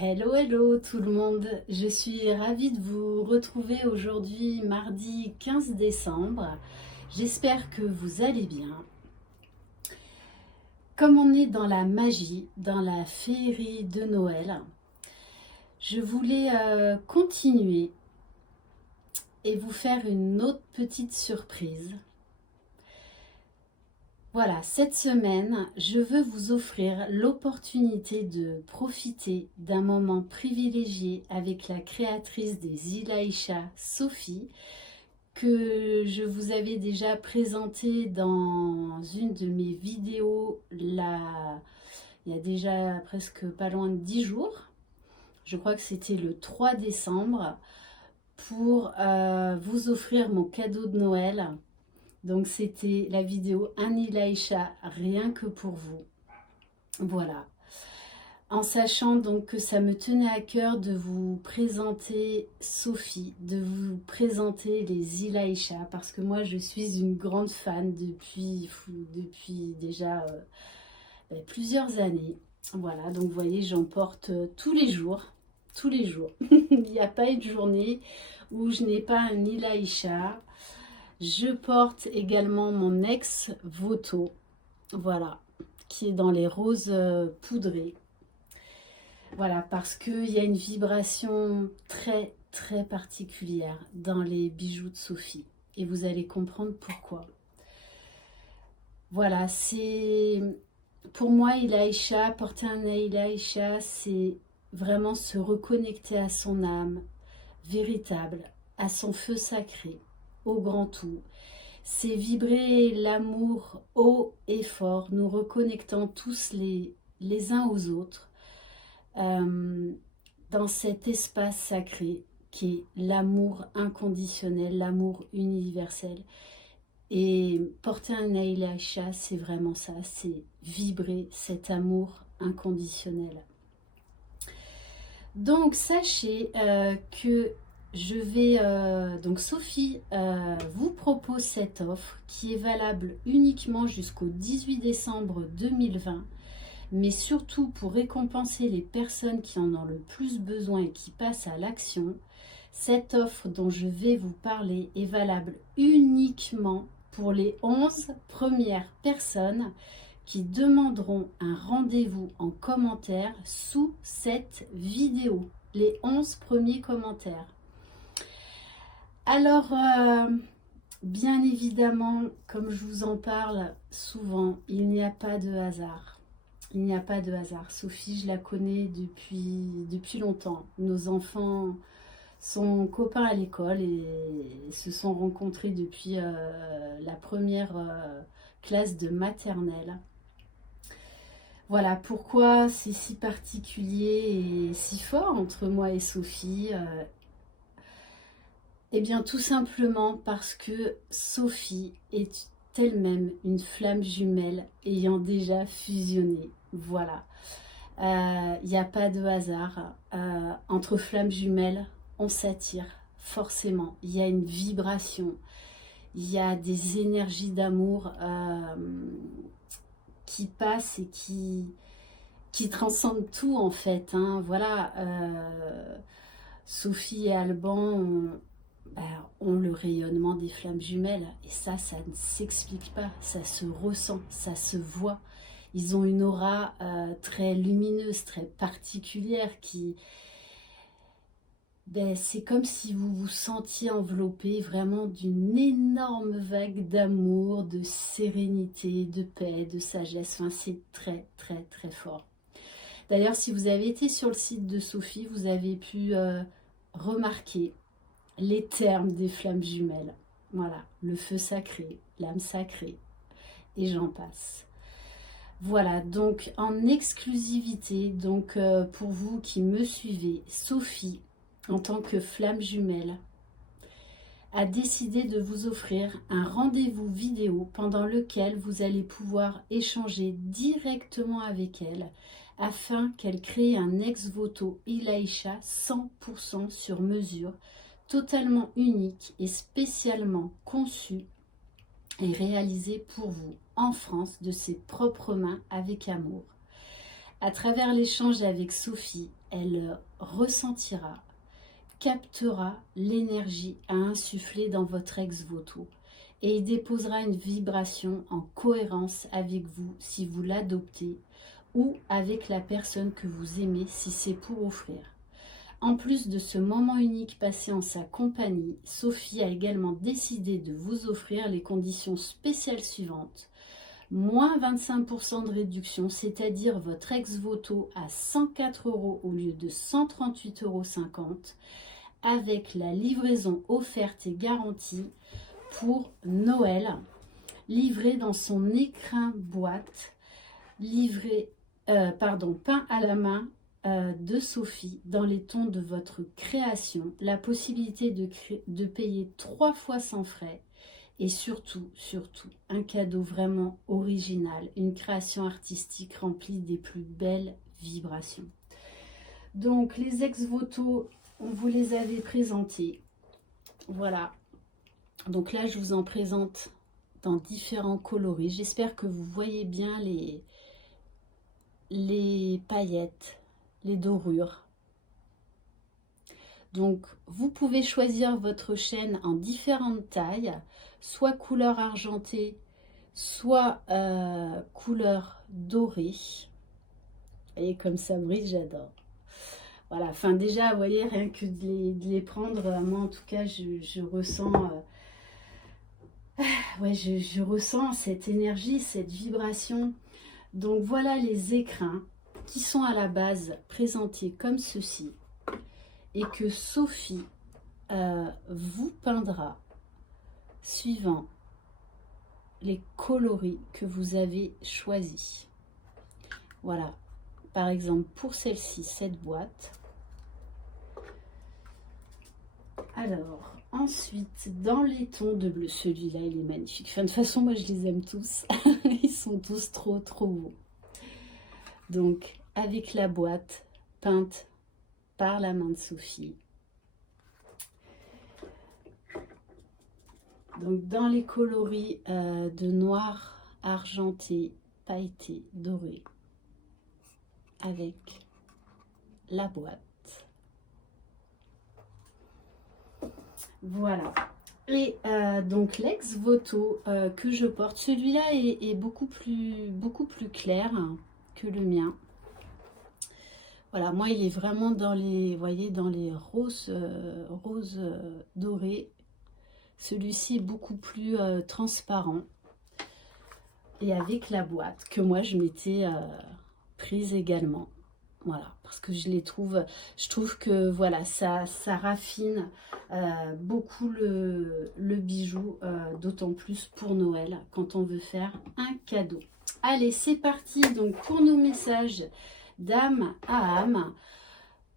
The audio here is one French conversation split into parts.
Hello, hello tout le monde, je suis ravie de vous retrouver aujourd'hui mardi 15 décembre. J'espère que vous allez bien. Comme on est dans la magie, dans la féerie de Noël, je voulais continuer et vous faire une autre petite surprise. Voilà, cette semaine, je veux vous offrir l'opportunité de profiter d'un moment privilégié avec la créatrice des Ilaïcha, Sophie, que je vous avais déjà présentée dans une de mes vidéos là, il y a déjà presque pas loin de 10 jours. Je crois que c'était le 3 décembre pour vous offrir mon cadeau de Noël. Donc c'était la vidéo Un Ilaïcha rien que pour vous. Voilà. En sachant donc que ça me tenait à cœur de vous présenter Sophie, de vous présenter les Ilaïcha, parce que moi je suis une grande fan depuis déjà plusieurs années. Voilà, donc vous voyez, j'en porte tous les jours. Tous les jours. Il n'y a pas une journée où je n'ai pas un Ilaïcha. Je porte également mon ex-Voto, voilà, qui est dans les roses poudrées. Voilà, parce qu'il y a une vibration très très particulière dans les bijoux de Sophie. Et vous allez comprendre pourquoi. Voilà, c'est... Pour moi, Ilaïcha, porter un Ilaïcha, c'est vraiment se reconnecter à son âme véritable, à son feu sacré, au grand tout. C'est vibrer l'amour haut et fort, nous reconnectant tous les uns aux autres dans cet espace sacré qui est l'amour inconditionnel, l'amour universel. Et porter un Ilaïcha, c'est vraiment ça, c'est vibrer cet amour inconditionnel. Donc sachez que je vais, donc Sophie vous propose cette offre qui est valable uniquement jusqu'au 18 décembre 2020, mais surtout pour récompenser les personnes qui en ont le plus besoin et qui passent à l'action. Cette offre dont je vais vous parler est valable uniquement pour les 11 premières personnes qui demanderont un rendez-vous en commentaire sous cette vidéo. Les 11 premiers commentaires. Alors, bien évidemment, comme je vous en parle souvent, il n'y a pas de hasard. Il n'y a pas de hasard. Sophie, je la connais depuis longtemps. Nos enfants sont copains à l'école et se sont rencontrés depuis la première classe de maternelle. Voilà pourquoi c'est si particulier et si fort entre moi et Sophie. Eh bien tout simplement parce que Sophie est elle-même une flamme jumelle ayant déjà fusionné. Voilà. Il n'y a pas de hasard. Entre flammes jumelles, on s'attire forcément. Il y a une vibration. Il y a des énergies d'amour qui passent et qui transcendent tout en fait. Hein. Voilà. Sophie et Alban ont le rayonnement des flammes jumelles. Et ça ne s'explique pas. Ça se ressent, ça se voit. Ils ont une aura très lumineuse, très particulière qui... c'est comme si vous vous sentiez enveloppé vraiment d'une énorme vague d'amour, de sérénité, de paix, de sagesse. Enfin, c'est très, très, très fort. D'ailleurs, si vous avez été sur le site de Sophie, vous avez pu remarquer les termes des flammes jumelles. Voilà, le feu sacré, l'âme sacrée, et j'en passe. Voilà, donc en exclusivité, donc pour vous qui me suivez, Sophie, en tant que flamme jumelle, a décidé de vous offrir un rendez-vous vidéo pendant lequel vous allez pouvoir échanger directement avec elle afin qu'elle crée un ex-voto Ilaïcha 100% sur mesure, totalement unique et spécialement conçu et réalisé pour vous en France de ses propres mains avec amour. À travers l'échange avec Sophie, elle ressentira, captera l'énergie à insuffler dans votre ex-voto et il déposera une vibration en cohérence avec vous si vous l'adoptez ou avec la personne que vous aimez si c'est pour offrir. En plus de ce moment unique passé en sa compagnie, Sophie a également décidé de vous offrir les conditions spéciales suivantes. Moins 25% de réduction, c'est-à-dire votre ex-voto à 104 € au lieu de 138,50 € avec la livraison offerte et garantie pour Noël, livré dans son écrin boîte, peint à la main de Sophie dans les tons de votre création, la possibilité de payer 3 fois sans frais et surtout, un cadeau vraiment original, une création artistique remplie des plus belles vibrations. Donc les ex-voto, on vous les avait présentés. Voilà. Donc là, je vous en présente dans différents coloris. J'espère que vous voyez bien les paillettes, les dorures. Donc, vous pouvez choisir votre chaîne en différentes tailles, soit couleur argentée, soit couleur dorée. Et comme ça brille, j'adore. Voilà, enfin déjà, vous voyez, rien que de les prendre, moi en tout cas, je ressens... ouais, je ressens cette énergie, cette vibration. Donc voilà les écrins qui sont à la base présentés comme ceci et que Sophie vous peindra suivant les coloris que vous avez choisis. Voilà, par exemple pour celle-ci, cette boîte. Alors, ensuite, dans les tons de bleu, celui-là, il est magnifique. Enfin, de toute façon, moi, je les aime tous. Ils sont tous trop, trop beaux. Donc, avec la boîte peinte par la main de Sophie. Donc, dans les coloris de noir, argenté, pailleté, doré. Avec la boîte. Voilà. Et donc l'ex-voto que je porte, celui-là est beaucoup plus clair que le mien. Voilà, moi il est vraiment dans les, vous voyez, dans les roses dorés. Celui-ci est beaucoup plus transparent. Et avec la boîte que moi je m'étais prise également. Voilà, parce que je trouve que voilà, ça raffine beaucoup le bijou, d'autant plus pour Noël, quand on veut faire un cadeau. Allez, c'est parti donc pour nos messages d'âme à âme,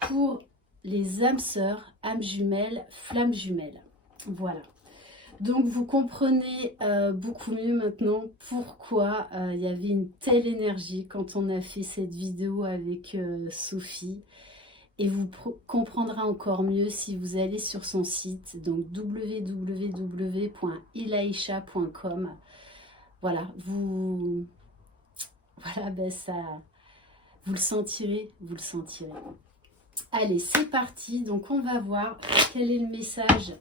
pour les âmes sœurs, âmes jumelles, flammes jumelles. Voilà. Donc vous comprenez beaucoup mieux maintenant pourquoi il y avait une telle énergie quand on a fait cette vidéo avec Sophie. Et vous comprendrez encore mieux si vous allez sur son site, donc www.ilaisha.com. Voilà, ben ça, vous le sentirez, Allez, c'est parti. Donc on va voir quel est le message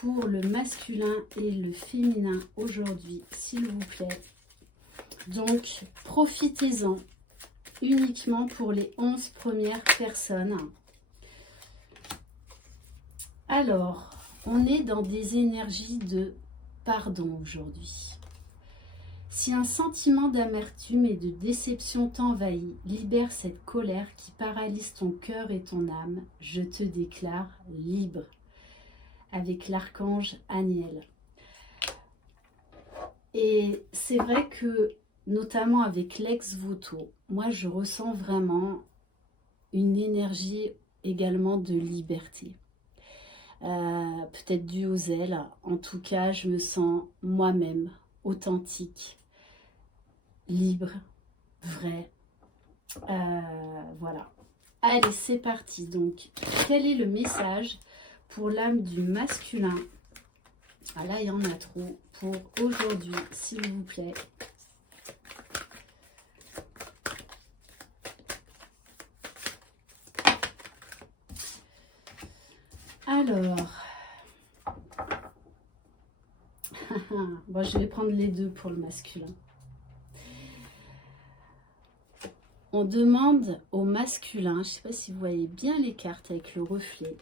pour le masculin et le féminin aujourd'hui, s'il vous plaît. Donc, profitez-en uniquement pour les 11 premières personnes. Alors, on est dans des énergies de pardon aujourd'hui. Si un sentiment d'amertume et de déception t'envahit, libère cette colère qui paralyse ton cœur et ton âme. Je te déclare libre. Avec l'archange Aniel. Et c'est vrai que, notamment avec l'ex-voto, moi je ressens vraiment une énergie également de liberté. Peut-être due aux ailes. En tout cas, je me sens moi-même authentique, libre, vrai. Voilà. Allez, c'est parti. Donc, quel est le message pour l'âme du masculin? Ah là, il y en a trop pour aujourd'hui, s'il vous plaît. Alors, bon, je vais prendre les deux pour le masculin. On demande au masculin, je ne sais pas si vous voyez bien les cartes avec le reflet,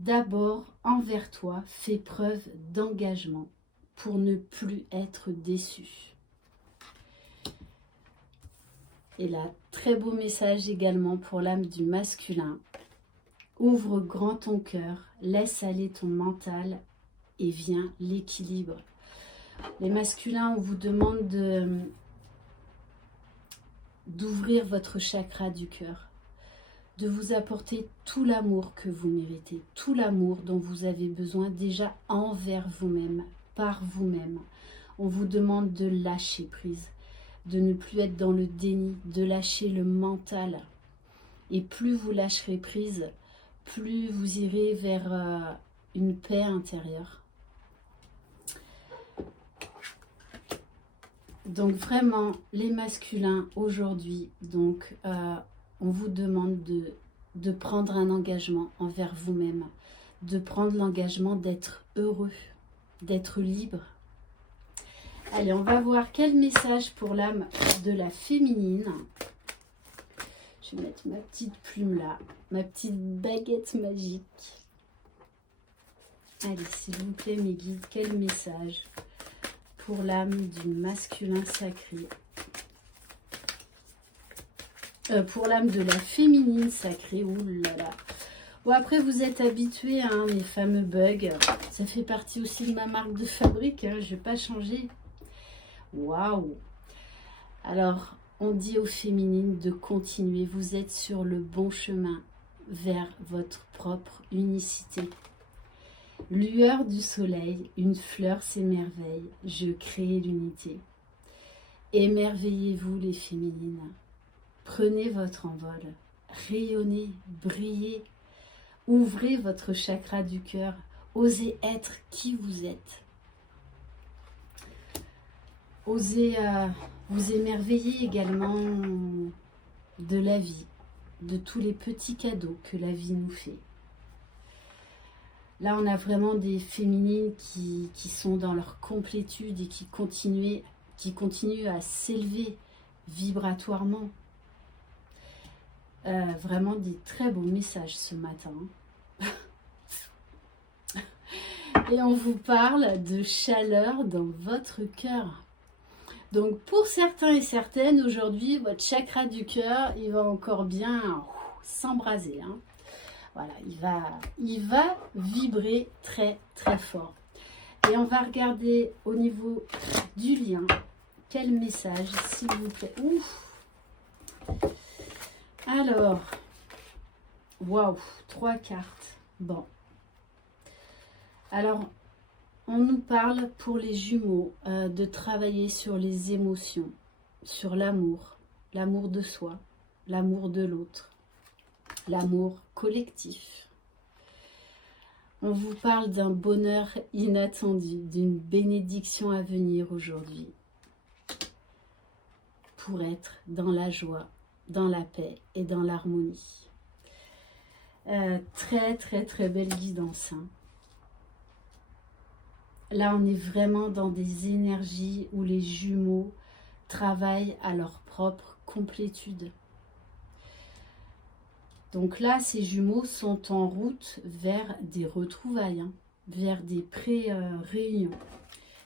d'abord, envers toi, fais preuve d'engagement pour ne plus être déçu. Et là, très beau message également pour l'âme du masculin. Ouvre grand ton cœur, laisse aller ton mental et viens l'équilibre. Les masculins, on vous demande d'ouvrir votre chakra du cœur, de vous apporter tout l'amour que vous méritez, tout l'amour dont vous avez besoin déjà envers vous-même, par vous-même. On vous demande de lâcher prise, de ne plus être dans le déni, de lâcher le mental. Et plus vous lâcherez prise, plus vous irez vers une paix intérieure. Donc vraiment, les masculins aujourd'hui, donc on vous demande de prendre un engagement envers vous-même, de prendre l'engagement d'être heureux, d'être libre. Allez, on va voir quel message pour l'âme de la féminine. Je vais mettre ma petite plume là, ma petite baguette magique. Allez, s'il vous plaît, mes guides, quel message pour l'âme du masculin sacré, pour l'âme de la féminine sacrée. Ouh là là. Bon, après, vous êtes habitués, hein, mes fameux bugs. Ça fait partie aussi de ma marque de fabrique, hein, je ne vais pas changer. Waouh! Alors, on dit aux féminines de continuer. Vous êtes sur le bon chemin vers votre propre unicité. Lueur du soleil, une fleur s'émerveille, je crée l'unité. Émerveillez-vous les féminines, prenez votre envol, rayonnez, brillez, ouvrez votre chakra du cœur, osez être qui vous êtes. Osez vous émerveiller également de la vie, de tous les petits cadeaux que la vie nous fait. Là, on a vraiment des féminines qui sont dans leur complétude et qui continuent à s'élever vibratoirement. Vraiment des très beaux messages ce matin. Et on vous parle de chaleur dans votre cœur. Donc pour certains et certaines, aujourd'hui, votre chakra du cœur, il va encore bien s'embraser, hein. Voilà, il va vibrer très très fort. Et on va regarder au niveau du lien, quel message, s'il vous plaît. Ouf. Alors, waouh, 3 cartes. Bon. Alors, on nous parle pour les jumeaux de travailler sur les émotions, sur l'amour de soi, l'amour de l'autre. L'amour collectif. On vous parle d'un bonheur inattendu, d'une bénédiction à venir aujourd'hui. Pour être dans la joie, dans la paix et dans l'harmonie. Très très très belle guidance. Hein. Là, on est vraiment dans des énergies où les jumeaux travaillent à leur propre complétude. Donc là, ces jumeaux sont en route vers des retrouvailles, hein, vers des pré-réunions.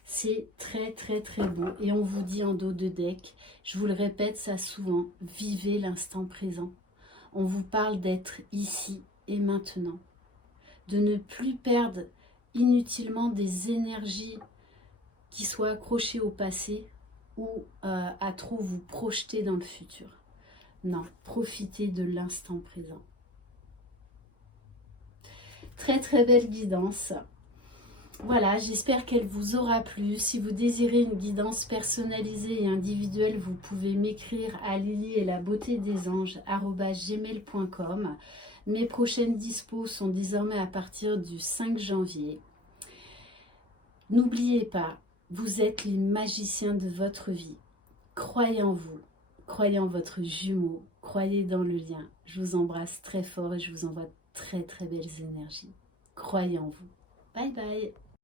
C'est très très très beau. Et on vous dit en dos de deck, je vous le répète ça souvent, vivez l'instant présent. On vous parle d'être ici et maintenant. De ne plus perdre inutilement des énergies qui soient accrochées au passé ou à trop vous projeter dans le futur. Non, profitez de l'instant présent. Très très belle guidance. Voilà, j'espère qu'elle vous aura plu. Si vous désirez une guidance personnalisée et individuelle, vous pouvez m'écrire à lily-et-la-beauté-des-anges@gmail.com. Mes prochaines dispos sont désormais à partir du 5 janvier. N'oubliez pas, vous êtes les magiciens de votre vie. Croyez en vous. Croyez en votre jumeau, croyez dans le lien. Je vous embrasse très fort et je vous envoie très très belles énergies. croyez en vous. Bye bye.